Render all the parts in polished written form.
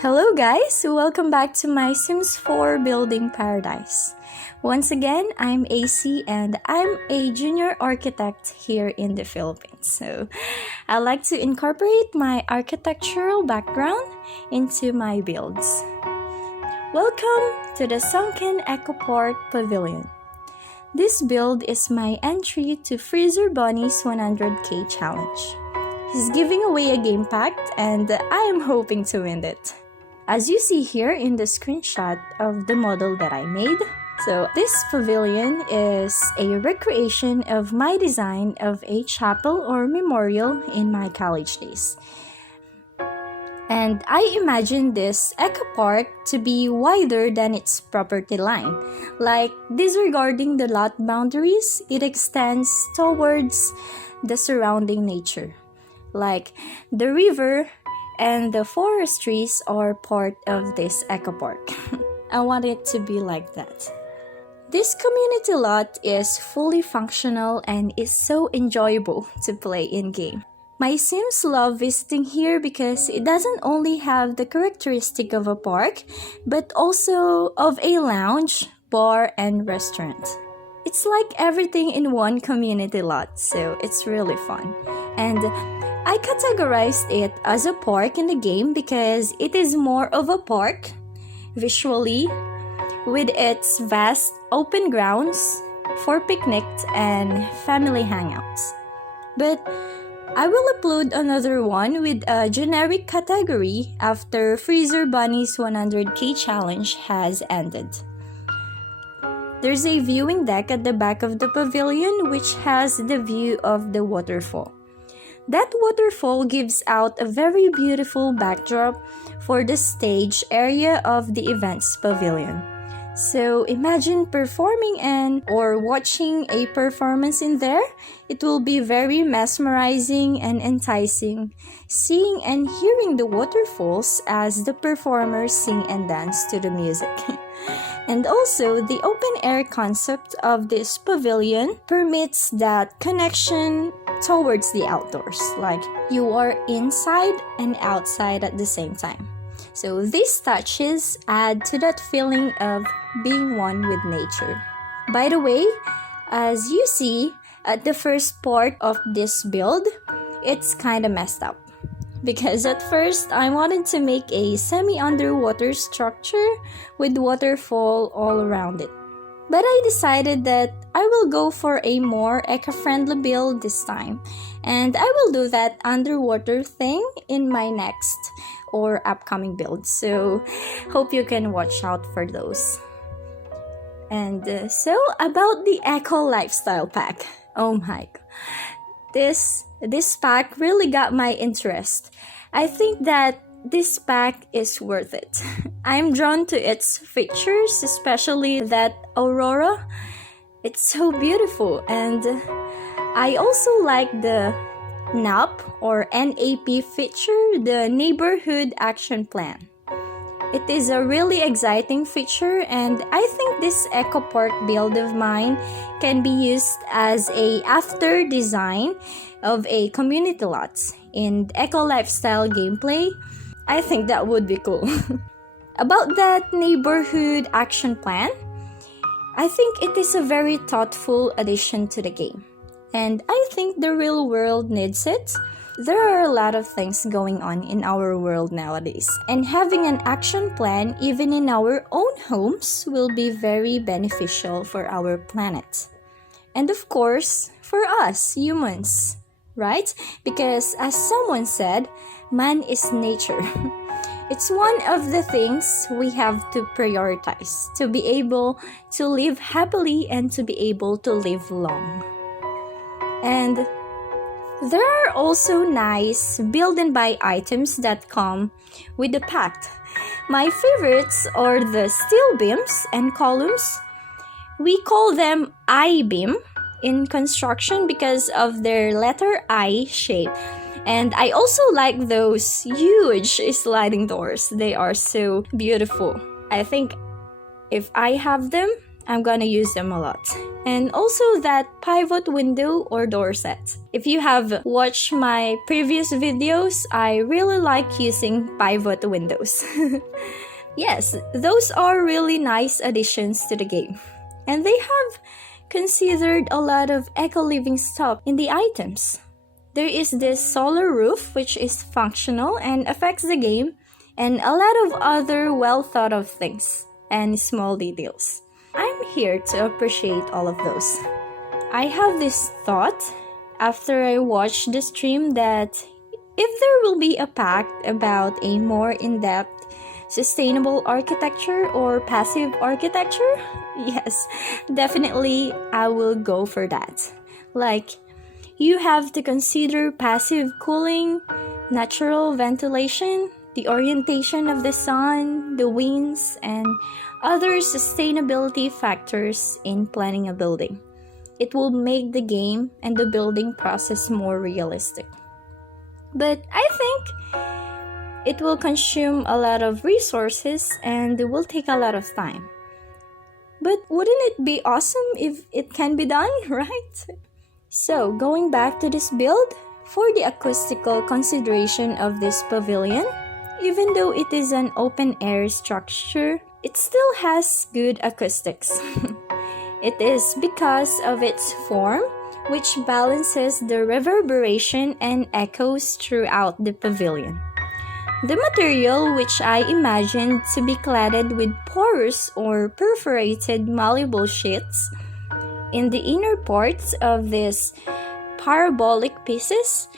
Hello guys! Welcome back to my Sims 4 building paradise. Once again, I'm AC and I'm a junior architect here in the Philippines. So, I like to incorporate my architectural background into my builds. Welcome to the Sunken Eco Park Pavilion. This build is my entry to Freezer Bunny's 100k challenge. He's giving away a game pack and I am hoping to win it. As you see here in the screenshot of the model that I made, so this pavilion is a recreation of my design of a chapel or memorial in my college days. And I imagine this Eco Park to be wider than its property line. Like disregarding the lot boundaries, it extends towards the surrounding nature. Like the river and the forest trees are part of this Eco Park. I want it to be like that. This community lot is fully functional and is so enjoyable to play in-game. My Sims love visiting here because it doesn't only have the characteristic of a park, but also of a lounge, bar, and restaurant. It's like everything in one community lot, so it's really fun. And I categorized it as a park in the game because it is more of a park, visually, with its vast open grounds for picnics and family hangouts. But I will upload another one with a generic category after Freezer Bunny's 100k challenge has ended. There's a viewing deck at the back of the pavilion which has the view of the waterfall. That waterfall gives out a very beautiful backdrop for the stage area of the events pavilion. So imagine performing or watching a performance in there. It will be very mesmerizing and enticing, seeing and hearing the waterfalls as the performers sing and dance to the music. And also, the open-air concept of this pavilion permits that connection towards the outdoors, like you are inside and outside at the same time. So these touches add to that feeling of being one with nature. By the way, as you see at the first part of this build, it's kind of messed up. Because at first, I wanted to make a semi-underwater structure with waterfall all around it. But I decided that I will go for a more eco-friendly build this time. And I will do that underwater thing in my next or upcoming build. So, hope you can watch out for those. And so, about the Eco Lifestyle Pack. Oh my god. This pack really got my interest. I think that this pack is worth it. I'm drawn to its features, especially that aurora. It's so beautiful, and I also like the NAP or NAP feature, the Neighborhood Action Plan. It is a really exciting feature, and I think this Eco Park build of mine can be used as a after design of a community lots in Eco Lifestyle gameplay. I think that would be cool. About that neighborhood action plan, I think it is a very thoughtful addition to the game. And I think the real world needs it. There are a lot of things going on in our world nowadays, and having an action plan even in our own homes will be very beneficial for our planet. And of course, for us humans, right? Because as someone said, man is nature. It's one of the things we have to prioritize to be able to live happily and to be able to live long. And there are also nice build and buy items that come with the pack. My favorites are the steel beams and columns. We call them I-beam in construction because of their letter I shape. And I also like those huge sliding doors. They are so beautiful. I think if I have them, I'm gonna use them a lot. And also that pivot window or door set. If you have watched my previous videos, I really like using pivot windows. Yes, those are really nice additions to the game. And they have considered a lot of eco-living stuff in the items. There is this solar roof which is functional and affects the game, and a lot of other well thought of things and small details. I'm here to appreciate all of those. I have this thought after I watched the stream that if there will be a pact about a more in-depth sustainable architecture or passive architecture, yes, definitely I will go for that. Like, you have to consider passive cooling, natural ventilation, the orientation of the sun, the winds, and other sustainability factors in planning a building. It will make the game and the building process more realistic. But I think it will consume a lot of resources and it will take a lot of time. But wouldn't it be awesome if it can be done, right? So, going back to this build, for the acoustical consideration of this pavilion, even though it is an open-air structure, it still has good acoustics. It is because of its form, which balances the reverberation and echoes throughout the pavilion. The material, which I imagined to be cladded with porous or perforated malleable sheets, in the inner parts of these parabolic pieces,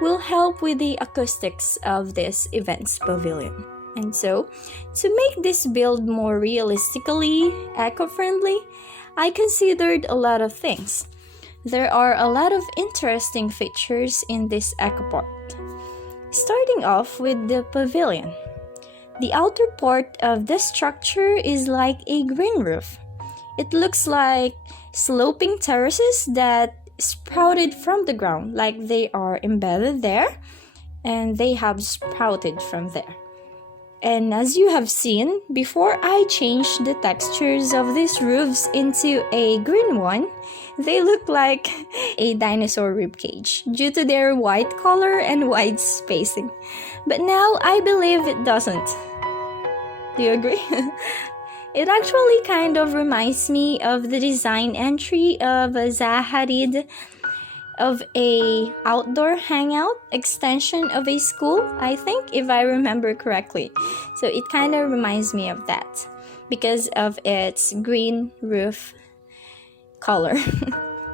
will help with the acoustics of this events pavilion. And so, to make this build more realistically eco-friendly, I considered a lot of things. There are a lot of interesting features in this Eco Park. Starting off with the pavilion. The outer part of the structure is like a green roof. It looks like sloping terraces that sprouted from the ground, like they are embedded there and they have sprouted from there. And as you have seen, before I changed the textures of these roofs into a green one, they look like a dinosaur ribcage due to their white color and wide spacing. But now I believe it doesn't. Do you agree? It actually kind of reminds me of the design entry of Zaharid of a outdoor hangout extension of a school, I think, if I remember correctly. So it kind of reminds me of that because of its green roof color.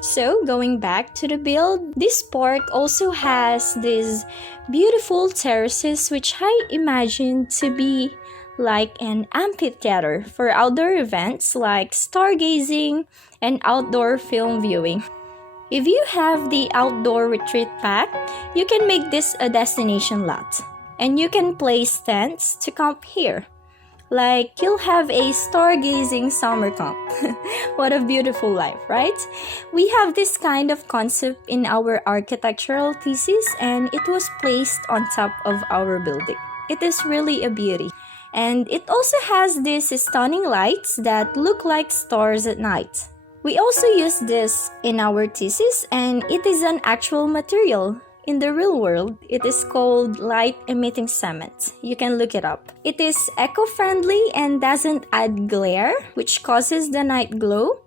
So going back to the build, this park also has these beautiful terraces which I imagine to be like an amphitheater for outdoor events like stargazing and outdoor film viewing. If you have the outdoor retreat pack, you can make this a destination lot. And you can place tents to camp here. Like you'll have a stargazing summer camp. What a beautiful life, right? We have this kind of concept in our architectural thesis and it was placed on top of our building. It is really a beauty. And it also has these stunning lights that look like stars at night. We also use this in our thesis and it is an actual material. In the real world, it is called light-emitting cement. You can look it up. It is eco-friendly and doesn't add glare, which causes the night glow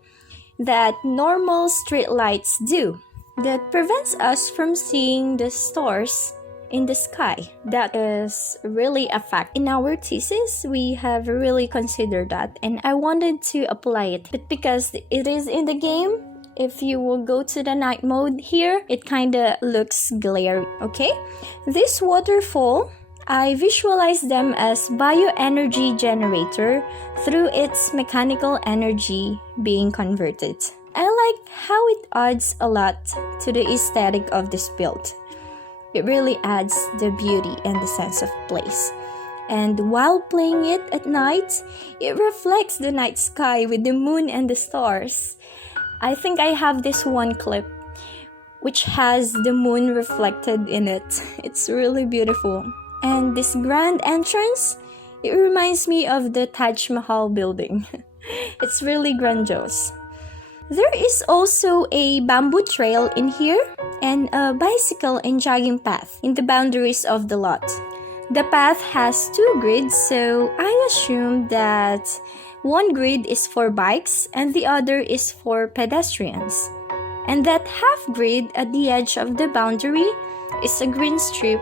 that normal street lights do. That prevents us from seeing the stars in the sky. That is really a fact. In our thesis, we have really considered that and I wanted to apply it. But because it is in the game, if you will go to the night mode here, it kinda looks glary, okay? This waterfall, I visualize them as bioenergy generator through its mechanical energy being converted. I like how it adds a lot to the aesthetic of this build. It really adds the beauty and the sense of place. And while playing it at night, it reflects the night sky with the moon and the stars. I think I have this one clip which has the moon reflected in it. It's really beautiful. And this grand entrance, it reminds me of the Taj Mahal building. It's really grandiose. There is also a bamboo trail in here and a bicycle and jogging path in the boundaries of the lot. The path has 2 grids, so I assume that one grid is for bikes and the other is for pedestrians. And that half grid at the edge of the boundary is a green strip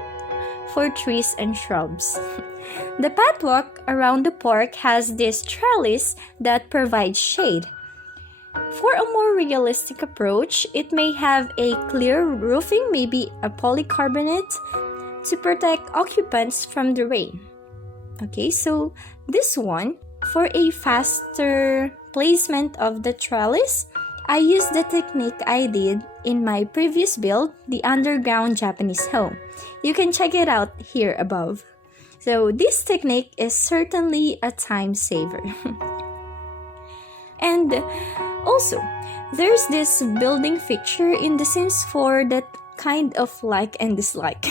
for trees and shrubs. The pathwalk around the park has this trellis that provides shade. For a more realistic approach, it may have a clear roofing, maybe a polycarbonate, to protect occupants from the rain. Okay, so this one, for a faster placement of the trellis, I used the technique I did in my previous build, the underground Japanese home. You can check it out here above. So this technique is certainly a time saver. And also, there's this building feature in The Sims 4 that kind of like and dislike.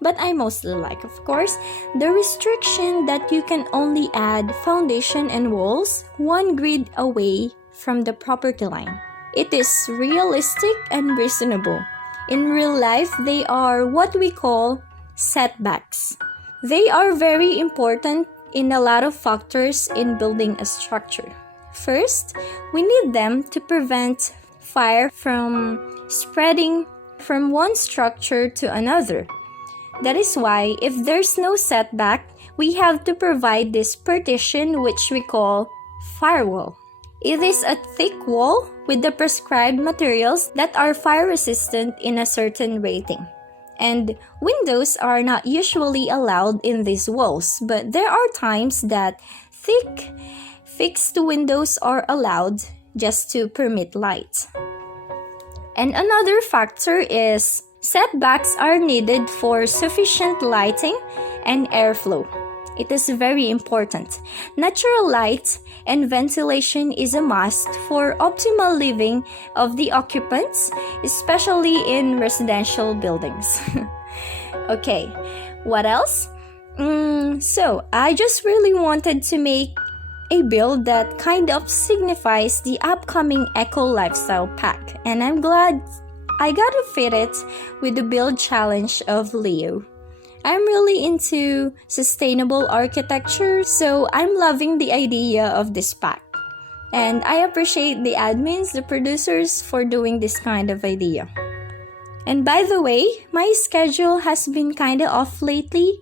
But I mostly like, of course, the restriction that you can only add foundation and walls 1 grid away from the property line. It is realistic and reasonable. In real life, they are what we call setbacks. They are very important in a lot of factors in building a structure. First, we need them to prevent fire from spreading from one structure to another. That is why, if there's no setback, we have to provide this partition which we call firewall. It is a thick wall with the prescribed materials that are fire resistant in a certain rating. And windows are not usually allowed in these walls, but there are times that thick fixed windows are allowed just to permit light. And another factor is setbacks are needed for sufficient lighting and airflow. It is very important. Natural light and ventilation is a must for optimal living of the occupants, especially in residential buildings. Okay, what else? So I just really wanted to make a build that kind of signifies the upcoming eco lifestyle pack, and I'm glad I got to fit it with the build challenge of Leo. I'm really into sustainable architecture, so I'm loving the idea of this pack. And I appreciate the admins, the producers, for doing this kind of idea. And by the way, my schedule has been kinda off lately,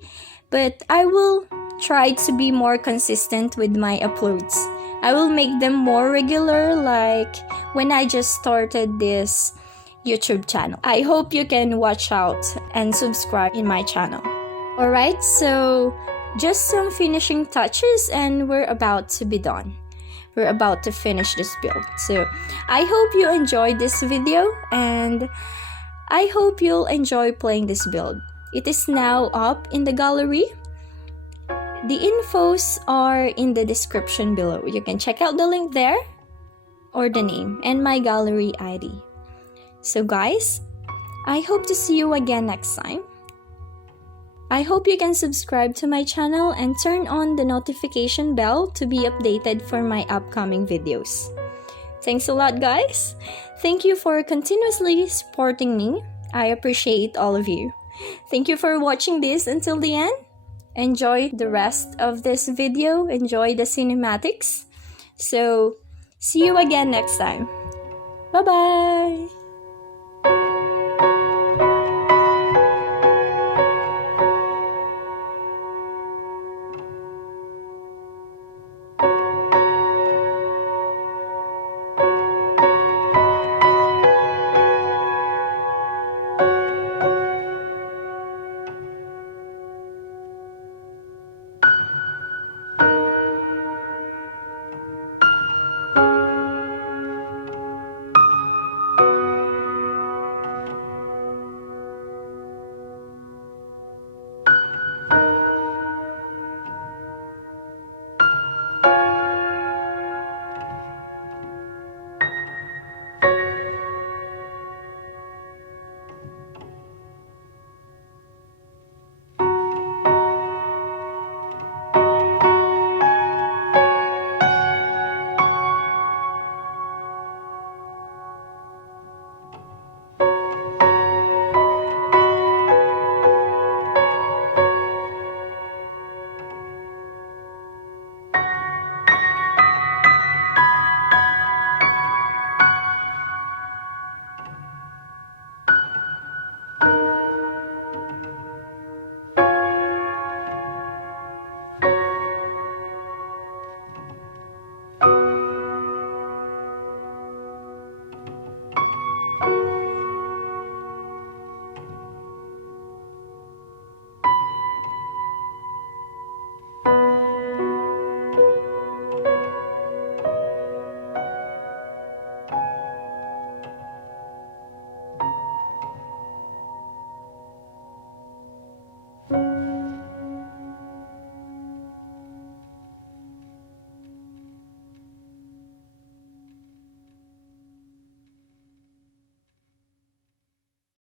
but I will try to be more consistent with my uploads. I will make them more regular, like when I just started this YouTube channel. I hope you can watch out and subscribe in my channel. Alright, so just some finishing touches and we're about to be done. We're about to finish this build. So I hope you enjoyed this video and I hope you'll enjoy playing this build. It is now up in the gallery. The infos are in the description below. You can check out the link there or the name and my gallery ID. So guys, I hope to see you again next time. I hope you can subscribe to my channel and turn on the notification bell to be updated for my upcoming videos. Thanks a lot, guys. Thank you for continuously supporting me. I appreciate all of you. Thank you for watching this until the end. Enjoy the rest of this video. Enjoy the cinematics. So, see you again next time. Bye-bye!